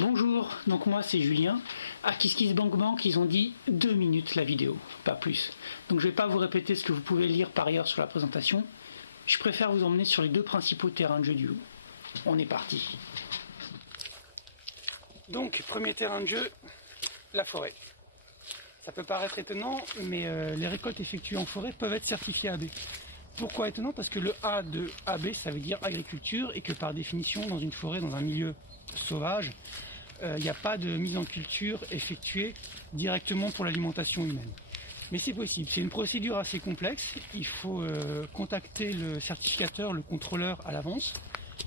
Bonjour, donc moi c'est Julien. À KissKissBankBank, ils ont dit 2 minutes la vidéo, pas plus. Donc je ne vais pas vous répéter ce que vous pouvez lire par ailleurs sur la présentation. Je préfère vous emmener sur les deux principaux terrains de jeu du loup. On est parti. Donc, premier terrain de jeu, la forêt. Ça peut paraître étonnant, mais les récoltes effectuées en forêt peuvent être certifiées AB. Pourquoi étonnant? Parce que le A de AB, ça veut dire agriculture, et que par définition, dans une forêt, dans un milieu sauvage, il n'y a pas de mise en culture effectuée directement pour l'alimentation humaine. Mais c'est possible, c'est une procédure assez complexe. Il faut contacter le certificateur, le contrôleur à l'avance,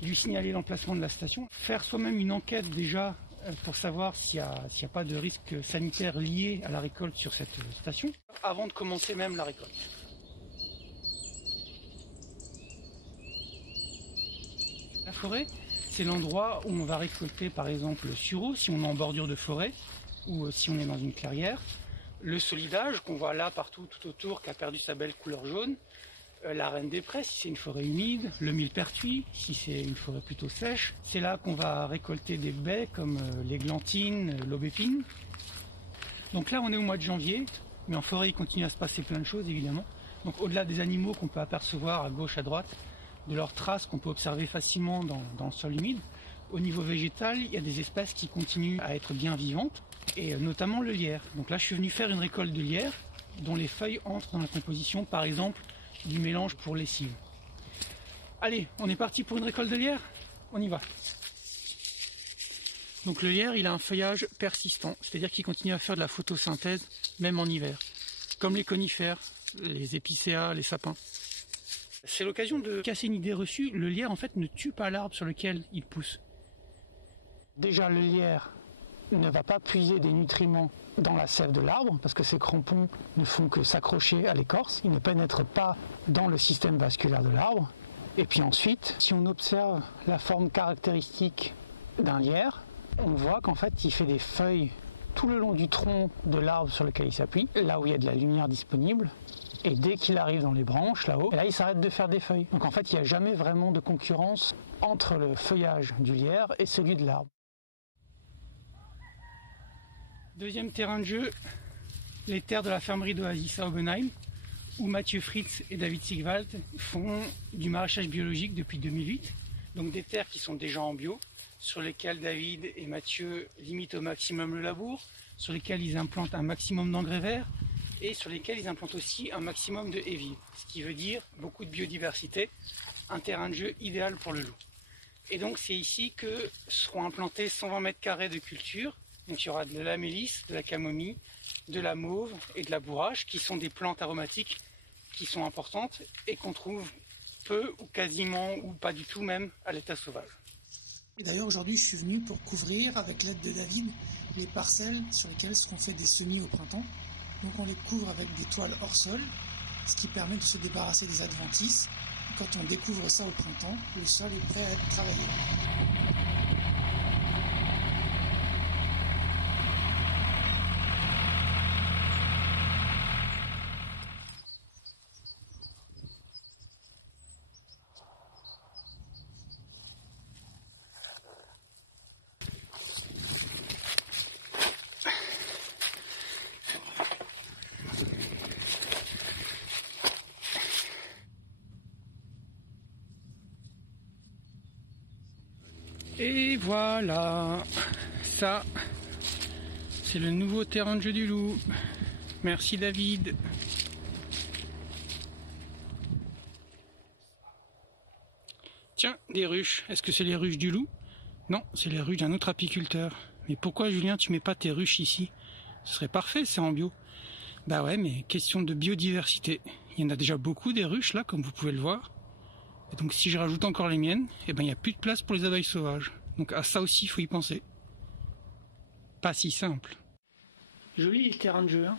lui signaler l'emplacement de la station, faire soi-même une enquête déjà pour savoir s'il n'y a pas de risque sanitaire lié à la récolte sur cette station, avant de commencer même la récolte. La forêt, c'est l'endroit où on va récolter par exemple le sureau, si on est en bordure de forêt, ou si on est dans une clairière, le solidage qu'on voit là partout tout autour, qui a perdu sa belle couleur jaune, la reine des prés si c'est une forêt humide, le millepertuis si c'est une forêt plutôt sèche. C'est là qu'on va récolter des baies comme l'églantine, l'aubépine. Donc là on est au mois de janvier, mais en forêt il continue à se passer plein de choses évidemment. Donc au-delà des animaux qu'on peut apercevoir à gauche, à droite, de leurs traces qu'on peut observer facilement dans le sol humide, au niveau végétal il y a des espèces qui continuent à être bien vivantes, et notamment le lierre. Donc là je suis venu faire une récolte de lierre dont les feuilles entrent dans la composition par exemple du mélange pour lessive. Allez, on est parti pour une récolte de lierre? On y va. Donc le lierre, il a un feuillage persistant, c'est-à-dire qu'il continue à faire de la photosynthèse même en hiver, comme les conifères, les épicéas, les sapins. C'est l'occasion de casser une idée reçue, le lierre en fait ne tue pas l'arbre sur lequel il pousse. Déjà le lierre ne va pas puiser des nutriments dans la sève de l'arbre, parce que ses crampons ne font que s'accrocher à l'écorce, ils ne pénètrent pas dans le système vasculaire de l'arbre. Et puis ensuite, si on observe la forme caractéristique d'un lierre, on voit qu'en fait il fait des feuilles tout le long du tronc de l'arbre sur lequel il s'appuie, là où il y a de la lumière disponible, et dès qu'il arrive dans les branches là-haut, là il s'arrête de faire des feuilles. Donc en fait il n'y a jamais vraiment de concurrence entre le feuillage du lierre et celui de l'arbre. Deuxième terrain de jeu, les terres de la fermerie d'Oasis à Oppenheim, où Mathieu Fritz et David Sigwald font du maraîchage biologique depuis 2008. Donc des terres qui sont déjà en bio, sur lesquelles David et Mathieu limitent au maximum le labour, sur lesquelles ils implantent un maximum d'engrais verts, et sur lesquelles ils implantent aussi un maximum de haies vives, ce qui veut dire beaucoup de biodiversité, un terrain de jeu idéal pour le loup. Et donc c'est ici que seront implantés 120 mètres carrés de culture. Donc il y aura de la mélisse, de la camomille, de la mauve et de la bourrache, qui sont des plantes aromatiques qui sont importantes et qu'on trouve peu ou quasiment ou pas du tout même à l'état sauvage. Et d'ailleurs aujourd'hui je suis venu pour couvrir avec l'aide de David les parcelles sur lesquelles seront faits des semis au printemps. Donc on les couvre avec des toiles hors sol, ce qui permet de se débarrasser des adventices. Et quand on découvre ça au printemps, le sol est prêt à être travaillé. Et voilà, ça, c'est le nouveau terrain de jeu du loup. Merci David. Tiens, des ruches. Est-ce que c'est les ruches du loup? Non, c'est les ruches d'un autre apiculteur. Mais pourquoi Julien, tu mets pas tes ruches ici? Ce serait parfait, c'est en bio. Bah ouais, mais question de biodiversité. Il y en a déjà beaucoup des ruches là, comme vous pouvez le voir. Et donc si je rajoute encore les miennes, eh ben il n'y a plus de place pour les abeilles sauvages. Donc à ça aussi il faut y penser. Pas si simple. Joli le terrain de jeu, hein.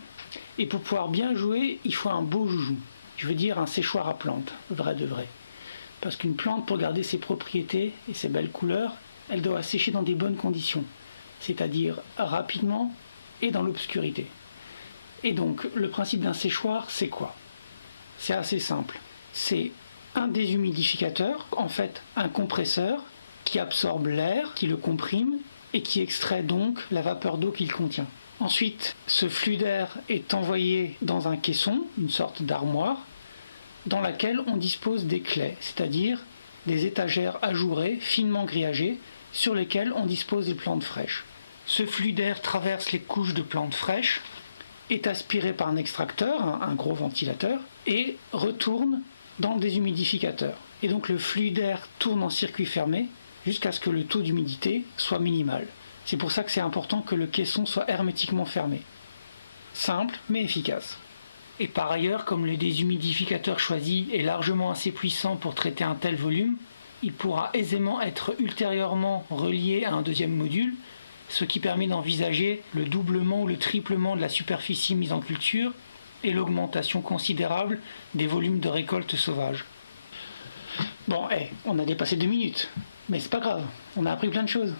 Et pour pouvoir bien jouer, il faut un beau joujou. Je veux dire un séchoir à plantes, vrai de vrai. Parce qu'une plante, pour garder ses propriétés et ses belles couleurs, elle doit sécher dans des bonnes conditions. C'est-à-dire rapidement et dans l'obscurité. Et donc le principe d'un séchoir, c'est quoi? C'est assez simple. C'est un déshumidificateur, en fait un compresseur qui absorbe l'air, qui le comprime et qui extrait donc la vapeur d'eau qu'il contient. Ensuite, ce flux d'air est envoyé dans un caisson, une sorte d'armoire, dans laquelle on dispose des claies, c'est-à-dire des étagères ajourées, finement grillagées, sur lesquelles on dispose des plantes fraîches. Ce flux d'air traverse les couches de plantes fraîches, est aspiré par un extracteur, un gros ventilateur, et retourne dans le déshumidificateur. Et donc le flux d'air tourne en circuit fermé jusqu'à ce que le taux d'humidité soit minimal. C'est pour ça que c'est important que le caisson soit hermétiquement fermé. Simple mais efficace. Et par ailleurs, comme le déshumidificateur choisi est largement assez puissant pour traiter un tel volume, il pourra aisément être ultérieurement relié à un deuxième module, ce qui permet d'envisager le doublement ou le triplement de la superficie mise en culture et l'augmentation considérable des volumes de récolte sauvage. Bon, on a dépassé 2 minutes, mais c'est pas grave, on a appris plein de choses.